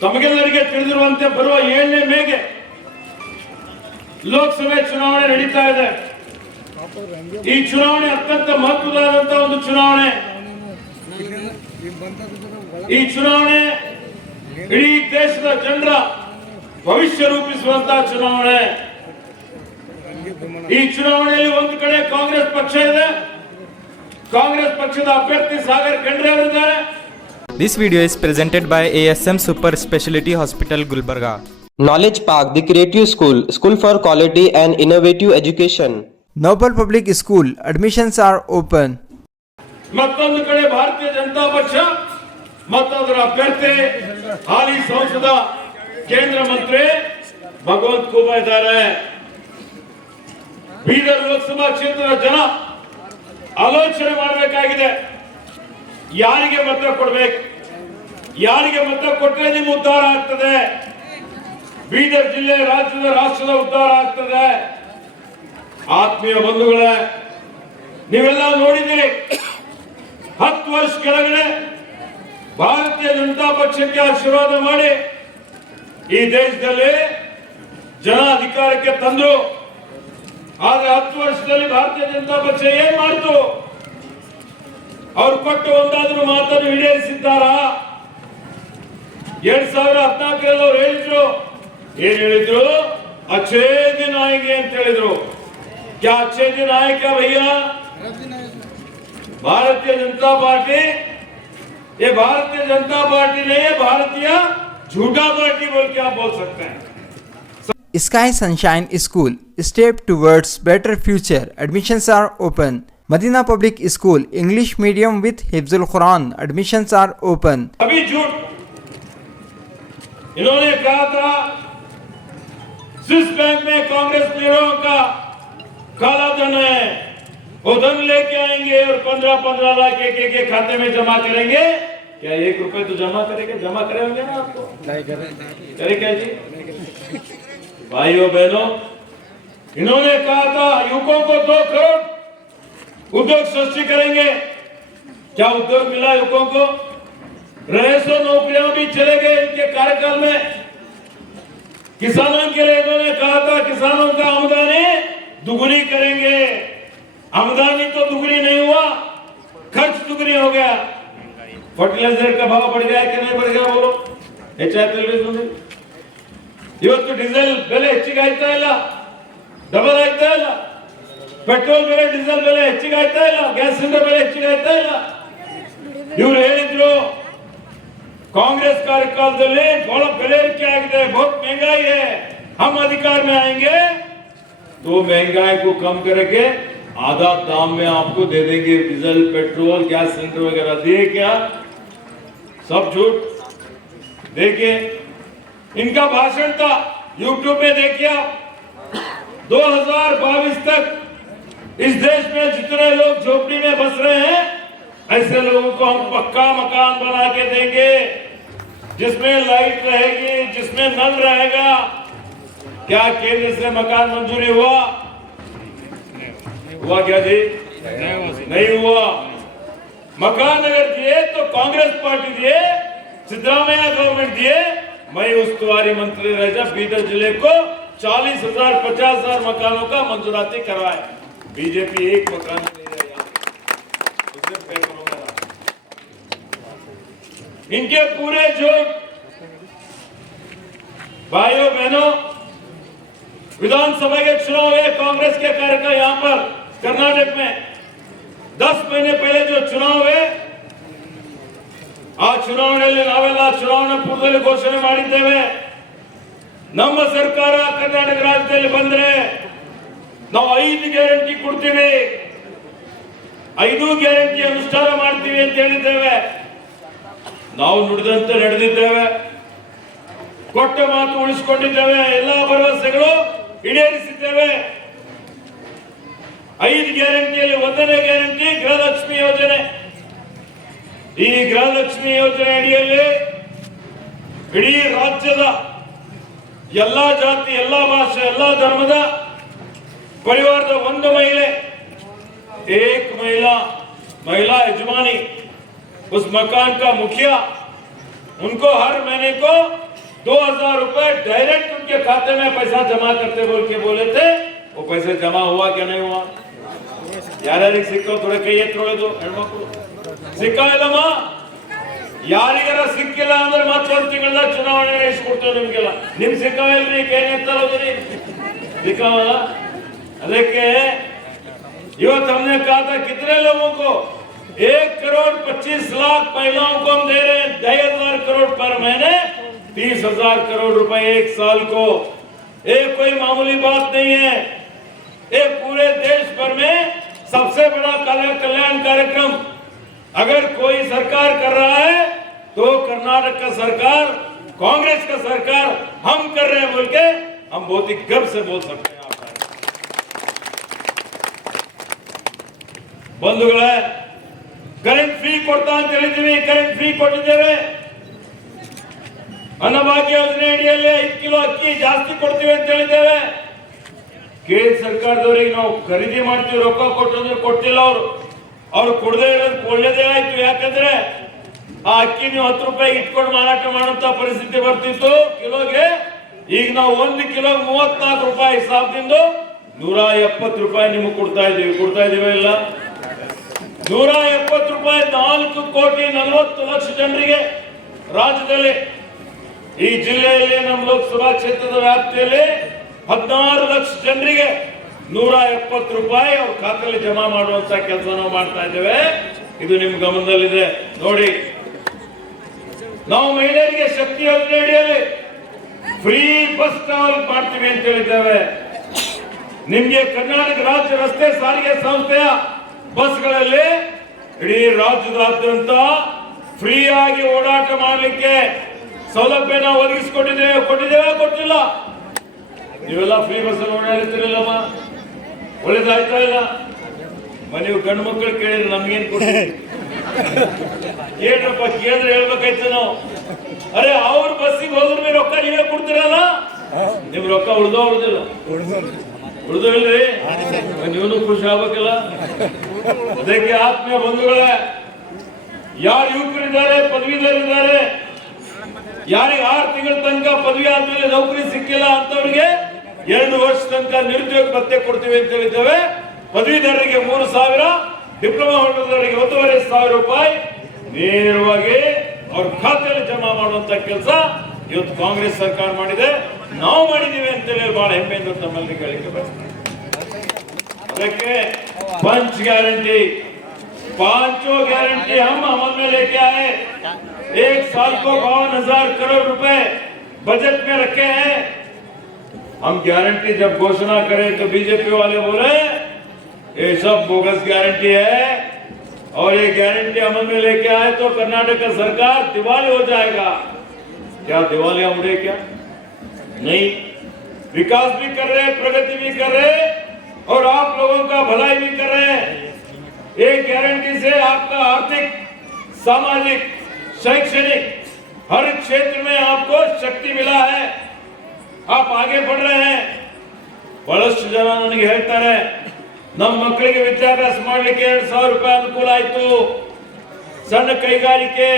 ತಮಗೆಲ್ಲರಿಗೆ ತಿಳಿದಿರುವಂತೆ ಬರುವ 7ನೇ ಮೇಗೆ ಲೋಕಸಭೆ ಚುನಾವಣೆ ನಡೀತಾ ಇದೆ. ಈ ಚುನಾವಣೆ ಅತ್ಯಂತ ಮಹತ್ವದಾದಂತಹ ಒಂದು ಚುನಾವಣೆ. ಈ ಚುನಾವಣೆ ಇಡೀ ದೇಶದ ಜನರ ಭವಿಷ್ಯ ರೂಪಿಸುವಂತಹ ಚುನಾವಣೆ. ಈ ಚುನಾವಣೆಯಲ್ಲಿ ಒಂದು ಕಡೆ ಕಾಂಗ್ರೆಸ್ ಪಕ್ಷ ಇದೆ. ಕಾಂಗ್ರೆಸ್ ಪಕ್ಷದ ಅಭ್ಯರ್ಥಿ ಸಾಗರ್ ಖಂಡ್ರೆ ಅವರಿದ್ದಾರೆ. This video is presented by ASM Super Speciality Hospital, Gulbarga. Knowledge Park, the Creative School, School for Quality and Innovative Education. Noble Public School, admissions are open. ಮತ್ತೊಂದು ಕಡೆ ಭಾರತೀಯ ಜನತಾ ಪಕ್ಷ ಮತ್ತೊಂದರ ಅಭ್ಯರ್ಥಿ ಹಾಲಿ ಸಂಸದ ಕೇಂದ್ರ ಮಂತ್ರಿ ಭಗವಂತ ಖೂಬಾ ಇದ್ದಾರೆ. ಬೀದರ್ ಲೋಕಸಭಾ ಕ್ಷೇತ್ರದ ಜನ ಆಲೋಚನೆ ಮಾಡಬೇಕಾಗಿದೆ. ಯಾರಿಗೆ ಮತ ಕೊಡಬೇಕು, ಯಾರಿಗೆ ಮತ ಕೊಟ್ಟರೆ ನಿಮ್ಮ ಉದ್ಧಾರ ಆಗ್ತದೆ, ಬೀದರ್ ಜಿಲ್ಲೆ ರಾಜ್ಯದ ರಾಷ್ಟ್ರದ ಉದ್ಧಾರ ಆಗ್ತದೆ. ಆತ್ಮೀಯ ಬಂಧುಗಳೇ, ನೀವೆಲ್ಲ ನೋಡಿದ್ದೀರಿ, 10 ವರ್ಷ ಕೆಳಗಡೆ ಭಾರತೀಯ ಜನತಾ ಪಕ್ಷಕ್ಕೆ ಆಶೀರ್ವಾದ ಮಾಡಿ ಈ ದೇಶದಲ್ಲಿ ಜನ ಅಧಿಕಾರಕ್ಕೆ ತಂದ್ರು. ಆದ್ರೆ 10 ವರ್ಷದಲ್ಲಿ ಭಾರತೀಯ ಜನತಾ ಪಕ್ಷ ಏನ್ ಮಾಡ್ತು? ಅವ್ರು ಕೊಟ್ಟು ಒಂದಾದ್ರೂ ಮಾತನ್ನು ಈಡೇರಿಸಿದ್ದಾರಾ? 2014ರಲ್ಲಿ ಅವ್ರು ಹೇಳಿದ್ರು, ಏನ್ ಹೇಳಿದ್ರು? ಅಚ್ಚೇ ದಿನ ಆएंगे ಅಂತ ಹೇಳಿದ್ರು. क्या अच्छे दिन आए क्या भैया? भारतीय जनता पार्टी, ये भारतीय जनता पार्टी नहीं है, भारतीय झूठा पार्टी बोल के आप बोल सकते हैं. Sky Sunshine School, step towards better future. Admissions are open. Madina Public School, English medium with Hifzul Quran. Admissions are open. अभी झूठ इन्होंने कहा था स्विस बैंक में कांग्रेस लीडरों का काला धन है, वो धन लेके आएंगे और 15-15 लाख एक खाते में जमा करेंगे. क्या 1 रुपए तो जमा करेंगे? जमा करेंगे ना आपको? नहीं करे क्या जी? भाइयों बहनों, इन्होंने कहा था युवकों को 2 करोड़ उद्योग सृष्टि करेंगे. क्या उद्योग मिला युवकों को? 150 नौकरियां भी चले गए इनके कार्यकाल में. किसानों के लिए इन्होंने कहा था किसानों का आमदनी दुगुनी करेंगे. आमदनी तो दुगुनी नहीं हुआ, खर्च दुगुनी हो गया. फर्टिलाइजर का भाव बढ़ गया कि नहीं बढ़ गया? बोलो. ಇವತ್ತು ಡೀಸೆಲ್ ಬೆಲೆ ಹೆಚ್ಚಿಗೆ ಆಯ್ತಾ ಇಲ್ಲ? ಡಬಲ್ ಆಯ್ತಾ ಇಲ್ಲ? ಪೆಟ್ರೋಲ್ ಬೆಲೆ ಡೀಸೆಲ್ ಬೆಲೆ ಹೆಚ್ಚಿಗೆ ಆಯ್ತಾ ಇಲ್ಲ? ಗ್ಯಾಸ್ ಸಿಲಿಂಡರ್ ಬೆಲೆ ಹೆಚ್ಚಿಗೆ ಆಯ್ತಾ ಇಲ್ಲ? ಇವರು ಹೇಳಿದ್ರು कांग्रेस कार्यकालದಲ್ಲಿ ಬಹಳ ಬೆಲೆ ಏರಿಕೆ ಆಗಿದೆ, बहुत महंगाई है, हम अधिकार में आएंगे तो महंगाई को कम करके आधा दाम में आपको दे देंगे. डीजल पेट्रोल गैस सिलेंडर वगैरह दिए क्या? सब झूठ. देखिए इनका भाषण था, यूट्यूब में देखिए आप. 2022 तक इस देश में जितने लोग झोपड़ी में बस रहे हैं ऐसे लोगों को हम पक्का मकान बना के देंगे, जिसमें लाइट रहेगी, जिसमें नल रहेगा. क्या केंद्र से मकान मंजूरी हुआ? हुआ क्या जी? नहीं हुआ. मकान अगर दिए तो कांग्रेस पार्टी दिए, सिद्धरामैया गवर्नमेंट दिए. मैं उस्तुवारी मंत्री रह जा बीदर जिले को 40,000 50,000 मकानों का मंजूराती करवाए. बीजेपी एक मकान नहीं है यहाँ. इनके पूरे झूठ. भाइयों बहनों, विधानसभा के चुनाव हुए कांग्रेस के कार्यकर्ता यहाँ पर कर्नाटक में 10 महीने पहले जो चुनाव हुए, ಆ ಚುನಾವಣೆಯಲ್ಲಿ ನಾವೆಲ್ಲ ಚುನಾವಣಾ ಪೂರ್ವದಲ್ಲಿ ಘೋಷಣೆ ಮಾಡಿದ್ದೇವೆ. ನಮ್ಮ ಸರ್ಕಾರ ಕರ್ನಾಟಕ ರಾಜ್ಯದಲ್ಲಿ ಬಂದ್ರೆ ನಾವು 5 ಗ್ಯಾರಂಟಿ ಕೊಡ್ತೀವಿ, 5 ಗ್ಯಾರಂಟಿ ಅನುಷ್ಠಾನ ಮಾಡ್ತೀವಿ ಅಂತ ಹೇಳಿದ್ದೇವೆ. ನಾವು ನುಡಿದಂತೆ ನಡೆದಿದ್ದೇವೆ, ಕೊಟ್ಟ ಮಾತು ಉಳಿಸಿಕೊಂಡಿದ್ದೇವೆ, ಎಲ್ಲಾ ಭರವಸೆಗಳು ಈಡೇರಿಸಿದ್ದೇವೆ. 5 ಗ್ಯಾರಂಟಿಯಲ್ಲಿ 1ನೇ ಗ್ಯಾರಂಟಿ ಗೃಹಲಕ್ಷ್ಮಿ ಯೋಜನೆ. ಈ ಗೃಹಲಕ್ಷ್ಮಿ ಯೋಜನೆ ಅಡಿಯಲ್ಲಿ ಇಡೀ ರಾಜ್ಯದ ಎಲ್ಲಾ ಜಾತಿ, ಎಲ್ಲಾ ಭಾಷೆ, ಎಲ್ಲಾ ಧರ್ಮದ ಪರಿವಾರದ ಒಂದು ಮಹಿಳೆ, एक महिला यजमानी, उस मकान का मुखिया, उनको हर महीने को 2,000 रुपए डायरेक्ट उनके खाते में पैसा जमा करते बोल के बोले थे। वो पैसे जमा हुआ क्या नहीं हुआ? ಯಾರ್ಯಾರಿಗೆ ಸಿಕ್ಕೋ ಥोड़े ಕೈ ಎತ್ತೊಳದು ಹೆಣ್ಮಕ್ಳು ಸಿಕ್ಕಿಲ್ಲಮ್ಮ. ಯಾರಿಗಾರ ಸಿಕ್ಕಿಲ್ಲ ಅಂದ್ರೆ ಮತ್ತೊಂದು ತಿಂಗಳ ಚುನಾವಣೆ ನಡೆಸ್ಕೊಡ್ತೇವೆ ನಿಮ್ಗೆಲ್ಲ. ನಿಮ್ ಸಿಕ್ಕವಿಲ್ರಿ, ಕೈ ಎತ್ತಲ್ಲೋದ್ರಿ, ಸಿಕ್ಕವಲ್ಲ. ಅದಕ್ಕೆ ಇವತ್ತು हमने कहा था कितने लोगों को 1,25,00,000 महिलाओं को हम दे रहे हैं, 2,500 करोड़ पर महीने, 30,000 करोड़ रुपए एक साल को। ये कोई मामूली बात नहीं है। ये पूरे देश भर में सबसे बड़ा कल्याण कार्यक्रम अगर कोई सरकार कर रहा है तो कर्नाटक का सरकार, कांग्रेस का सरकार हम कर रहे हैं बोल के हम बहुत ही गर्व से बोल सकते हैं। ಬಂಧುಗಳೇ, ಕರೆಂಟ್ ಫ್ರೀ ಕೊಡ್ತಾ ಅಂತ ಹೇಳಿದ್ದೀವಿ, ಕರೆಂಟ್ ಫ್ರೀ ಕೊಟ್ಟಿದ್ದೇವೆ. ಅನ್ನಭಾಗ್ಯ ಯೋಜನೆ ಅಡಿಯಲ್ಲಿ 5 ಕಿಲೋ ಅಕ್ಕಿ ಜಾಸ್ತಿ ಕೊಡ್ತೀವಿ ಅಂತ ಹೇಳಿದ್ದೇವೆ. ಕೇಂದ್ರ ಸರ್ಕಾರದವರಿಗೆ ನಾವು ಖರೀದಿ ಮಾಡ್ತೀವಿ, ರೊಕ್ಕ ಕೊಟ್ಟಂದ್ರೆ ಕೊಟ್ಟಿಲ್ಲ. ಅವ್ರು ಕೊಡದೇ ಇರೋದು ಒಳ್ಳೇದೇ ಆಯ್ತು. ಯಾಕಂದ್ರೆ ಆ ಅಕ್ಕಿ ನೀವು 10 ರೂಪಾಯಿ ಇಟ್ಕೊಂಡು ಮಾರಾಟ ಮಾಡುವಂತ ಪರಿಸ್ಥಿತಿ ಬರ್ತಿತ್ತು ಕಿಲೋಗೆ. ಈಗ ನಾವು 1 ಕಿಲೋ 34 ರೂಪಾಯಿ ಹಿಸಾಬದಿಂದ 170 ರೂಪಾಯಿ ನಿಮಗೆ ಕೊಡ್ತಾ ಇದೀವಿ ಇಲ್ಲ? 170 ರೂಪಾಯಿ 4,40,40,00,000 ಜನರಿಗೆ ರಾಜ್ಯದಲ್ಲಿ, ಈ ಜಿಲ್ಲೆಯಲ್ಲಿ ನಮ್ಮ ಲೋಕಸಭಾ ಕ್ಷೇತ್ರದ ವ್ಯಾಪ್ತಿಯಲ್ಲಿ 16 ಲಕ್ಷ ಜನರಿಗೆ 170 ರೂಪಾಯಿ ಅವ್ರ ಖಾತೆಯಲ್ಲಿ ಜಮಾ ಮಾಡುವಂತ ಕೆಲಸ ನಾವು ಮಾಡ್ತಾ ಇದ್ದೇವೆ. ಇದು ನಿಮ್ ಗಮನದಲ್ಲಿದೆ ನೋಡಿ. ನಾವು ಮಹಿಳೆಯರಿಗೆ ಶಕ್ತಿ ಯೋಜನೆ ಅಡಿಯಲ್ಲಿ ಫ್ರೀ ಬಸ್ ಟ್ರಾವೆಲ್ ಮಾಡ್ತೀವಿ ಅಂತ ಹೇಳಿದ್ದೇವೆ. ನಿಮ್ಗೆ ಕರ್ನಾಟಕ ರಾಜ್ಯ ರಸ್ತೆ ಸಾರಿಗೆ ಸಂಸ್ಥೆಯ ಬಸ್ಗಳಲ್ಲಿ ಇಡೀ ರಾಜ್ಯದಾದ್ಯಂತ ಫ್ರೀ ಆಗಿ ಓಡಾಟ ಮಾಡಲಿಕ್ಕೆ ಸೌಲಭ್ಯ ನಾವು ಕೊಟ್ಟಿದ್ದೇವೆ ಕೊಟ್ಟಿಲ್ಲ? ನೀವೆಲ್ಲ ಫ್ರೀ ಬಸ್ ಅಲ್ಲಿ ಓಡಾಡ್ತಿರಲ್ಲಮ್ಮ, ಒಳ್ಳೇದಾಯ್ತಾ ಇಲ್ಲ? ನೀವು ಗಂಡು ಮಕ್ಕಳು ಕೇಳಿದ್ರೆ ನಮ್ಗೇನ್ ಕೊಡ್ತೀವಿ? ಏನಪ್ಪ ಕೇಳಿದ್ರೆ ಹೇಳ್ಬೇಕಾಯ್ತು ನಾವು. ಅರೆ ಅವ್ರ ಬಸ್ಸಿಗೆ ಹೋದ್ರೆ ರೊಕ್ಕ ನೀವೇ ಕೊಡ್ತೀರಲ್ಲ, ನಿಮ್ ರೊಕ್ಕ ಉಳ್ದಿಲ್ಲ ಇಲ್ರಿ? ನೀವನು ಖುಷಿ ಆಗ್ಬೇಕಲ್ಲ. ಅದಕ್ಕೆ ಆತ್ಮೀಯ ಬಂಧುಗಳೇ, ಯಾರು ಯುವಕರಿದ್ದಾರೆ, ಪದವೀಧರಿದ್ದಾರೆ, ಯಾರಿಗೆ 6 ತಿಂಗಳ ತನಕ ಪದವಿ ಆದ್ಮೇಲೆ ನೌಕರಿ ಸಿಕ್ಕಿಲ್ಲ ಅಂತವ್ರಿಗೆ 2 ವರ್ಷ ತನಕ ನಿರುದ್ಯೋಗ ಭತ್ಯೆ ಕೊಡ್ತೀವಿ ಅಂತ ಹೇಳಿದ್ದೇವೆ. ಪದವೀಧರರಿಗೆ 3,000, ಡಿಪ್ಲೊಮಾ ಹೋಲ್ಡರ್ಗಳಿಗೆ 1,500 ರೂಪಾಯಿ ನೇರವಾಗಿ ಅವ್ರ ಖಾತೆಯಲ್ಲಿ ಜಮಾ ಮಾಡುವಂತ ಕೆಲಸ ಇವತ್ತು ಕಾಂಗ್ರೆಸ್ ಸರ್ಕಾರ ಮಾಡಿದೆ, ನಾವು ಮಾಡಿದೀವಿ ಅಂತೇಳಿ ಬಹಳ ಹೆಮ್ಮೆಯಿಂದ ತಮ್ಮಲ್ಲಿ ಹೇಳಿಕೆ ಬರ್ತದೆ. ಅದಕ್ಕೆ पंच गारंटी, 5 गारंटी हम अमल में लेके आए। 1 साल को 52,000 करोड़ रुपए बजट में रखे हैं। हम गारंटी जब घोषणा करें तो बीजेपी वाले बोले ये सब बोगस गारंटी है और ये गारंटी अमल में लेके आए तो कर्नाटक का सरकार दिवाली हो जाएगा। क्या दिवालियां उड़े क्या? नहीं, विकास भी कर रहे, प्रगति भी कर रहे और आप लोगों का भलाई भी कर रहे हैं। एक गारंटी से आपका आर्थिक, सामाजिक, शैक्षणिक हर क्षेत्र में आपको शक्ति मिला है, आप आगे बढ़ रहे हैं। ಬಹಳಷ್ಟು ಜನ ನನಗೆ ಹೇಳ್ತಾರೆ ನಮ್ಮ ಮಕ್ಕಳಿಗೆ ವಿದ್ಯಾಭ್ಯಾಸ ಮಾಡಲಿಕ್ಕೆ 2,000 ರೂಪಾಯಿ ಅನುಕೂಲ ಆಯ್ತು, ಸಣ್ಣ ಕೈಗಾರಿಕೆ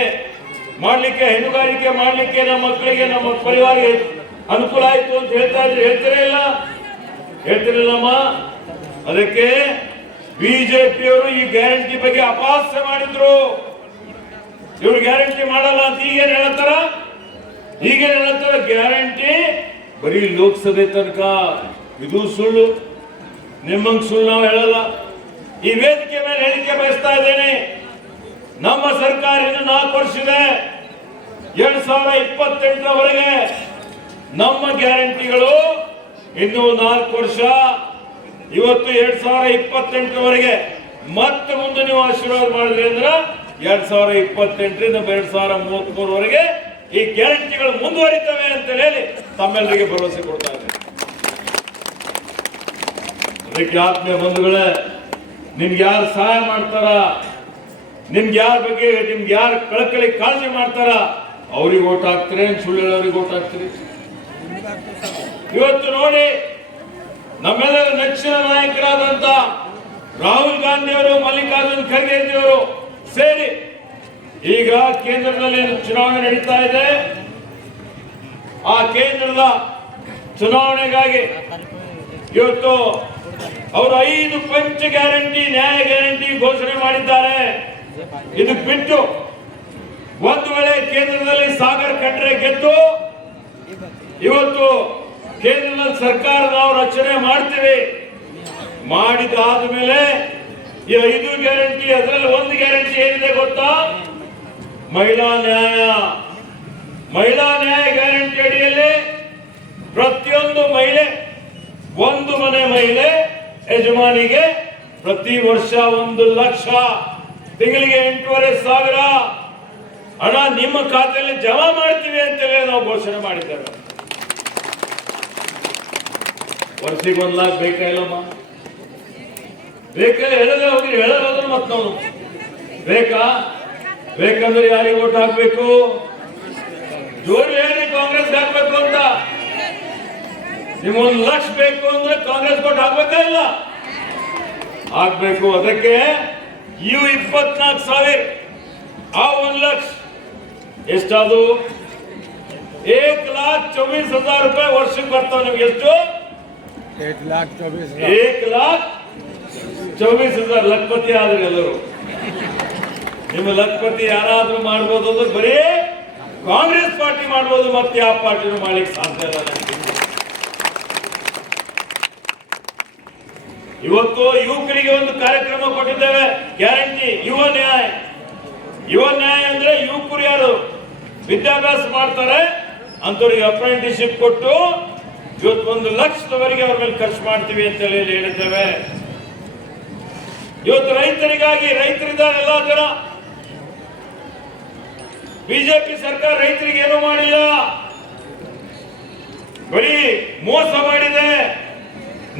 ಮಾಡಲಿಕ್ಕೆ, ಹೈನುಗಾರಿಕೆ ಮಾಡಲಿಕ್ಕೆ ನಮ್ಮ ಮಕ್ಕಳಿಗೆ, ನಮ್ಮ ಪರಿವಾರಕ್ಕೆ ಅನುಕೂಲ ಆಯ್ತು ಅಂತ ಹೇಳ್ತಿರಲಿಲ್ಲಮ್ಮ. ಅದಕ್ಕೆ ಬಿಜೆಪಿಯವರು ಈ ಗ್ಯಾರಂಟಿ ಬಗ್ಗೆ ಅಪಹಾಸ್ಯ ಮಾಡಿದ್ರು. ಇವರು ಗ್ಯಾರಂಟಿ ಮಾಡಲ್ಲ ಅಂತ ಈಗೇನ್ ಹೇಳ್ತಾರ? ಗ್ಯಾರಂಟಿ ಬರೀ ಲೋಕಸಭೆ ತನಕ. ಇದು ಸುಳ್ಳು, ನಿಮ್ಮಂಗ್ ಸುಳ್ಳು ನಾವು ಹೇಳಲ್ಲ. ಈ ವೇದಿಕೆ ಮೇಲೆ ಹೇಳಿಕೆ ಬಯಸ್ತಾ ಇದ್ದೇನೆ, ನಮ್ಮ ಸರ್ಕಾರ ಇನ್ನು 4 ವರ್ಷ ಇದೆ. 2028ರವರೆಗೆ ನಮ್ಮ ಗ್ಯಾರಂಟಿಗಳು ಇನ್ನು 4 ವರ್ಷ. ಇವತ್ತು 2028ರವರೆಗೆ ಮತ್ತೆ ಮುಂದೆ ನೀವು ಆಶೀರ್ವಾದ ಮಾಡಿದ್ರಿ ಅಂದ್ರೆ 2028ರಿಂದ 2033ವರೆಗೆ ಈ ಗ್ಯಾರಂಟಿಗಳು ಮುಂದುವರಿತವೆ ಅಂತ ಹೇಳಿ ತಮ್ಮೆಲ್ಲರಿಗೆ ಭರವಸೆ ಕೊಡ್ತಾ ಇದ್ದಾರೆ. ಅದಕ್ಕೆ ಆತ್ಮೀಯ ಬಂಧುಗಳೇ, ನಿಮ್ಗೆ ಯಾರು ಸಹಾಯ ಮಾಡ್ತಾರ, ನಿಮ್ಗೆ ಯಾರ ಬಗ್ಗೆ ನಿಮ್ಗೆ ಯಾರು ಕಳಕಳಿ ಕಾಳಜಿ ಮಾಡ್ತಾರ ಅವ್ರಿಗೆ ಓಟ್ ಹಾಕ್ತೀರಿ, ಸುಳ್ಳು ಹೇಳೋರಿಗೆ ಓಟ್ ಹಾಕ್ತೀರಿ? ಇವತ್ತು ನೋಡಿ, ನಮ್ಮೆಲ್ಲರ ನೆಚ್ಚಿನ ನಾಯಕರಾದಂತ ರಾಹುಲ್ ಗಾಂಧಿ ಅವರು, ಮಲ್ಲಿಕಾರ್ಜುನ್ ಖರ್ಗೆ ಅವರು ಸೇರಿ ಈಗ ಕೇಂದ್ರದಲ್ಲಿ ಚುನಾವಣೆ ನಡೀತಾ ಇದೆ. ಆ ಕೇಂದ್ರದ ಚುನಾವಣೆಗಾಗಿ ಇವತ್ತು ಅವರು 5 ಪಂಚ ಗ್ಯಾರಂಟಿ, ನ್ಯಾಯ ಗ್ಯಾರಂಟಿ ಘೋಷಣೆ ಮಾಡಿದ್ದಾರೆ. ಇದು ಬಿಟ್ಟು ಒಂದು ವೇಳೆ ಕೇಂದ್ರದಲ್ಲಿ ಸಾಗರ್ ಖಂಡ್ರೆ ಗೆದ್ದು ಇವತ್ತು ಕೇಂದ್ರದಲ್ಲಿ ಸರ್ಕಾರ ನಾವು ರಚನೆ ಮಾಡ್ತೀವಿ, ಮಾಡಿದಾದ ಮೇಲೆ ಈ 5 ಗ್ಯಾರಂಟಿ, ಅದರಲ್ಲಿ ಒಂದು ಗ್ಯಾರಂಟಿ ಏನಿದೆ ಗೊತ್ತಾ? ಮಹಿಳಾ ನ್ಯಾಯ. ಮಹಿಳಾ ನ್ಯಾಯ ಗ್ಯಾರಂಟಿ ಅಡಿಯಲ್ಲಿ ಪ್ರತಿಯೊಂದು ಮಹಿಳೆ, ಒಂದು ಮನೆ ಮಹಿಳೆ ಯಜಮಾನಿಗೆ ಪ್ರತಿ ವರ್ಷ 1 ಲಕ್ಷ, ತಿಂಗಳಿಗೆ 8,500 ಹಣ ನಿಮ್ಮ ಖಾತೆಯಲ್ಲಿ ಜಮಾ ಮಾಡ್ತೀವಿ ಅಂತೇಳಿ ನಾವು ಘೋಷಣೆ ಮಾಡಿದ್ದೇವೆ. ವರ್ಷಕ್ಕೆ 1 ಲಕ್ಷ ಬೇಕಾ ಇಲ್ಲಮ್ಮ? ಬೇಕಾ? ಹೇಳದೆ ಹೋಗಿ ಹೇಳೋದ್ರ ಮತ್ ನಾವು ಬೇಕಾ? ಬೇಕಂದ್ರೆ ಯಾರಿಗೆ ಓಟ್ ಹಾಕ್ಬೇಕು? ಜೋರು ಹೇಳಿ ಕಾಂಗ್ರೆಸ್ ಹಾಕ್ಬೇಕು ಅಂತ. ನಿಮ್ 1 ಲಕ್ಷ ಬೇಕು ಅಂದ್ರೆ ಕಾಂಗ್ರೆಸ್ ಓಟ್ ಹಾಕ್ಬೇಕಾ ಇಲ್ಲ? ಹಾಕ್ಬೇಕು. ಅದಕ್ಕೆ ಇವು 24,000, ಆ 1 ಲಕ್ಷ ಎಷ್ಟಾದ್ರು 1,24,000 ರೂಪಾಯಿ ವರ್ಷಕ್ಕೆ ಬರ್ತಾವ. ನಿಮ್ಗೆ ಎಷ್ಟು? 1,24,000 ಲಕ್ಷಪತಿ ಆದ್ರೆ ಎಲ್ಲರೂ. ನಿಮ್ಮ ಲಕ್ಷಪತಿ ಯಾರಾದ್ರೂ ಮಾಡ್ಬೋದು ಅಂದ್ರೆ ಬರೀ ಕಾಂಗ್ರೆಸ್ ಪಾರ್ಟಿ ಮಾಡ್ಬೋದು, ಮತ್ತೆ ಯಾವ ಪಾರ್ಟಿನೂ ಮಾಡ್ಲಿಕ್ಕೆ ಸಾಧ್ಯ ಇಲ್ಲ. ಇವತ್ತು ಯುವಕರಿಗೆ ಒಂದು ಕಾರ್ಯಕ್ರಮ ಕೊಟ್ಟಿದ್ದೇವೆ, ಗ್ಯಾರಂಟಿ ಯುವ ನ್ಯಾಯ. ಯುವ ನ್ಯಾಯ ಅಂದ್ರೆ ಯುವಕರು ಯಾರು ವಿದ್ಯಾಭ್ಯಾಸ ಮಾಡ್ತಾರೆ ಅಂತವ್ರಿಗೆ ಅಪ್ರೆಂಟಿಸ್ಶಿಪ್ ಕೊಟ್ಟು ಇವತ್ತು 1 ಲಕ್ಷದವರೆಗೆ ಅವ್ರ ಮೇಲೆ ಖರ್ಚು ಮಾಡ್ತೀವಿ ಅಂತ ಹೇಳಿದ್ದೇವೆ. ಇವತ್ತು ರೈತರಿಗಾಗಿ, ರೈತರಿದ್ದಾರೆ ಎಲ್ಲ ಜನ. ಬಿಜೆಪಿ ಸರ್ಕಾರ ರೈತರಿಗೆ ಏನೂ ಮಾಡಿಲ್ಲ, ಬರೀ ಮೋಸ ಮಾಡಿದೆ.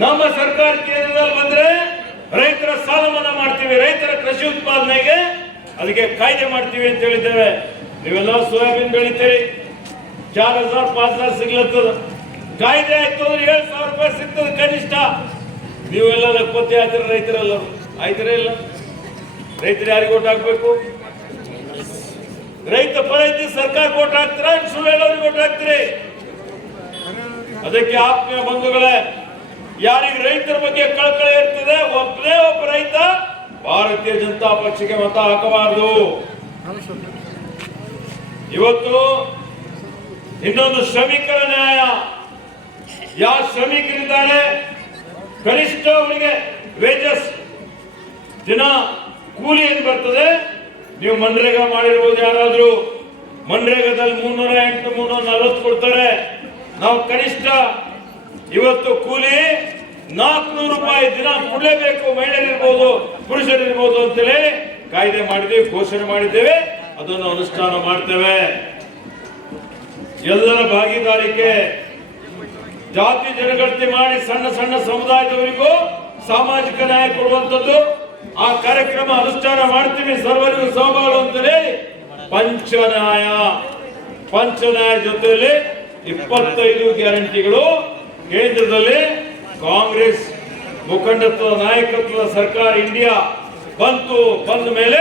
ನಮ್ಮ ಸರ್ಕಾರ ಕೇಂದ್ರದಲ್ಲಿ ಬಂದ್ರೆ ರೈತರ ಸಾಲ ಮನ್ನಾ ಮಾಡ್ತೀವಿ, ರೈತರ ಕೃಷಿ ಉತ್ಪಾದನೆಗೆ ಅದಕ್ಕೆ ಕಾಯ್ದೆ ಮಾಡ್ತೀವಿ ಅಂತ ಹೇಳಿದ್ದೇವೆ. ನೀವೆಲ್ಲ ಸೋಯಾಬೀನ್ ಬೆಳಿತೀರಿ, 4,000 5,000 ಸಿಗ್ಲತ್ತದ. ಕಾಯ್ದೆ ಆಯ್ತು ಅಂದ್ರೆ 7,000 ರೂಪಾಯಿ ಸಿಗ್ತದೆ ಕನಿಷ್ಠ. ನೀವೆಲ್ಲ ಲಕ್ಷಪತಿ ಆಯ್ತಾರೆ, ರೈತರೆಲ್ಲ ಆಯ್ತಾರೆ ಇಲ್ಲ? ರೈತರು ಯಾರಿಗೆ ಓಟ್ ಹಾಕ್ಬೇಕು? ರೈತ ಪರ ಇದ್ದು ಸರ್ಕಾರ ಓಟ್ ಹಾಕ್ತೀರ, ಸುಳ್ಳು ಹೇಳೋರಿಗೆ ಓಟ್ ಹಾಕ್ತೀರಿ. ಅದಕ್ಕೆ ಆತ್ಮೀಯ ಬಂಧುಗಳೇ, ಯಾರಿಗೆ ರೈತರ ಬಗ್ಗೆ ಕಳಕಳಿ ಇರ್ತದೆ, ಒಬ್ಬನೇ ಒಬ್ಬ ರೈತ ಭಾರತೀಯ ಜನತಾ ಪಕ್ಷಕ್ಕೆ ಮತ ಹಾಕಬಾರದು. ಇವತ್ತು ಇನ್ನೊಂದು ಶ್ರಮಿಕರ ನ್ಯಾಯ. ಯಾವ ಶ್ರಮಿಕರಿದ್ದಾರೆ ಕನಿಷ್ಠ ಅವರಿಗೆ ವೇಜಸ್, ದಿನ ಕೂಲಿ ಏನ್ ಬರ್ತದೆ, ನೀವು ಮನ್ರೇಗಾ ಮಾಡಿರ್ಬೋದು, ಯಾರಾದ್ರೂ ಮನ್ರೇಗಾದಲ್ಲಿ 308 340 ಕೊಡ್ತಾರೆ. ನಾವು ಕನಿಷ್ಠ ಇವತ್ತು ಕೂಲಿ 400 ರೂಪಾಯಿ ದಿನ ಕೊಡಲೇಬೇಕು, ಮಹಿಳೆಯರಿರ್ಬೋದು ಪುರುಷರಿರ್ಬೋದು ಅಂತೇಳಿ ಕಾಯ್ದೆ ಮಾಡಿದ್ದೇವೆ, ಘೋಷಣೆ ಮಾಡಿದ್ದೇವೆ. ಅದನ್ನು ಅನುಷ್ಠಾನ ಮಾಡ್ತೇವೆ. ಎಲ್ಲರ ಭಾಗಿದಾರಿಕೆ, ಜಾತಿ ಜನಗಣತಿ ಮಾಡಿ ಸಣ್ಣ ಸಣ್ಣ ಸಮುದಾಯದವರಿಗೂ ಸಾಮಾಜಿಕ ನ್ಯಾಯ ಕೊಡುವಂಥದ್ದು, ಆ ಕಾರ್ಯಕ್ರಮ ಅನುಷ್ಠಾನ ಮಾಡ್ತೀವಿ. ಸರ್ವರಿಗೂ ಸಹಬಾಳು ಅಂತೇಳಿ ಪಂಚನ್ಯಾಯ ಜೊತೆಯಲ್ಲಿ 25 ಗ್ಯಾರಂಟಿಗಳು ಕೇಂದ್ರದಲ್ಲಿ ಕಾಂಗ್ರೆಸ್ ಮುಖಂಡತ್ವದ ನಾಯಕತ್ವದ ಸರ್ಕಾರ ಇಂಡಿಯಾ ಬಂದ ಮೇಲೆ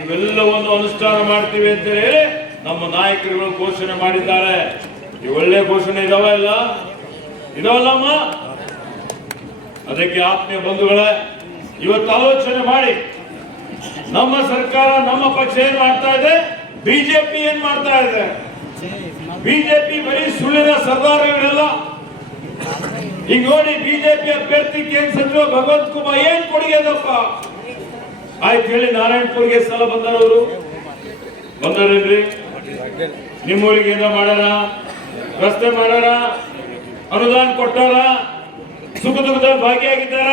ಇವೆಲ್ಲವನ್ನು ಅನುಷ್ಠಾನ ಮಾಡ್ತೀವಿ ಅಂತ ಹೇಳಿ ನಮ್ಮ ನಾಯಕರುಗಳು ಘೋಷಣೆ ಮಾಡಿದ್ದಾರೆ. ಈ ಒಳ್ಳೆ ಘೋಷಣೆ ಇದಾವಲ್ಲಮ್ಮ. ಅದಕ್ಕೆ ಆತ್ಮೀಯ ಬಂಧುಗಳೇ, ಇವತ್ತು ಆಲೋಚನೆ ಮಾಡಿ, ನಮ್ಮ ಸರ್ಕಾರ, ನಮ್ಮ ಪಕ್ಷ ಏನ್ ಮಾಡ್ತಾ ಇದೆ, ಬಿಜೆಪಿ ಏನ್ ಮಾಡ್ತಾ ಇದೆ. ಬಿಜೆಪಿ ಬರೀ ಸುಳ್ಳಿನ ಸರ್ದಾರಗಳೆಲ್ಲ. ಈಗ ನೋಡಿ, ಬಿಜೆಪಿ ಅಭ್ಯರ್ಥಿ ಕೇಂದ್ರ ಸಚಿವ ಭಗವಂತ ಕುಮಾರ್ ಏನ್ ಕೊಡುಗೆ ಅದಪ್ಪ ಆಯ್ತು ಹೇಳಿ. ನಾರಾಯಣಪುರ್ಗೆ ಸಲ ಬಂದವರು ಬಂದರೇನ್ರಿ? ನಿಮ್ಮೂರಿಗೆ ಏನೋ ಮಾಡ್ಯಾರ, ರಸ್ತೆ ಮಾಡ್ಯಾರ, ಅನುದಾನ ಕೊಟ್ಟಾರ, ಸುಖ ದುಃಖದಲ್ಲಿ ಭಾಗಿಯಾಗಿದ್ದಾರ.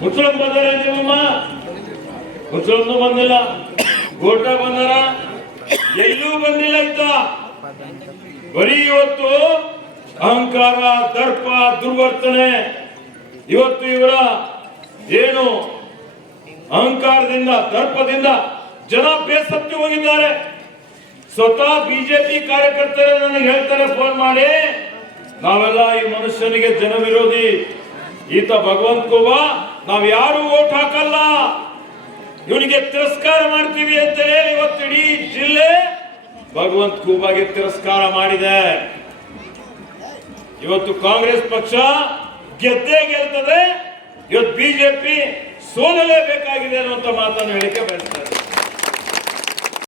ಮುಚ್ಚಳಂ ಬಂದಾರ ನಿಮ್ಮಮ್ಮ? ಮುಚ್ಚಳಂದು ಬಂದಿಲ್ಲ. ಗೋಟ ಬಂದಾರ? ಎಲ್ಲೂ ಬಂದಿಲ್ಲ. ಇತ್ತ ಬರೀ ಇವತ್ತು ಅಹಂಕಾರ, ದರ್ಪ, ದುರ್ವರ್ತನೆ, ಇವತ್ತು ಇವರ ಏನು ಅಹಂಕಾರದಿಂದ, ದರ್ಪದಿಂದ ಜನ ಬೇಸತ್ತು ಹೋಗಿದ್ದಾರೆ. ಸ್ವತಃ ಬಿಜೆಪಿ ಕಾರ್ಯಕರ್ತರೇ ನನಗೆ ಹೇಳ್ತಾರೆ ಫೋನ್ ಮಾಡಿ, ನಾವೆಲ್ಲ ಈ ಮನುಷ್ಯನಿಗೆ ಜನ ವಿರೋಧಿ, ಈತ ಭಗವಂತ ಕೋವಾ, ನಾವ್ ಯಾರು ಓಟ್ ಹಾಕಲ್ಲ, ಇವನಿಗೆ ತಿರಸ್ಕಾರ ಮಾಡ್ತೀವಿ ಅಂತ ಹೇಳಿ ಇವತ್ತು ಇಡೀ ಜಿಲ್ಲೆ ಭಗವಂತ ಖೂಬಾಗೆ ತಿರಸ್ಕಾರ ಮಾಡಿದೆ. ಇವತ್ತು ಕಾಂಗ್ರೆಸ್ ಪಕ್ಷ ಗೆದ್ದೇ ಗೆಲ್ತದೆ. ಇವತ್ತು ಬಿಜೆಪಿ ಸೋಲಲೇಬೇಕಾಗಿದೆ ಅನ್ನುವಂತ ಮಾತನ್ನು ಹೇಳಿಕೆ ಬಯಸ್ತಾರೆ.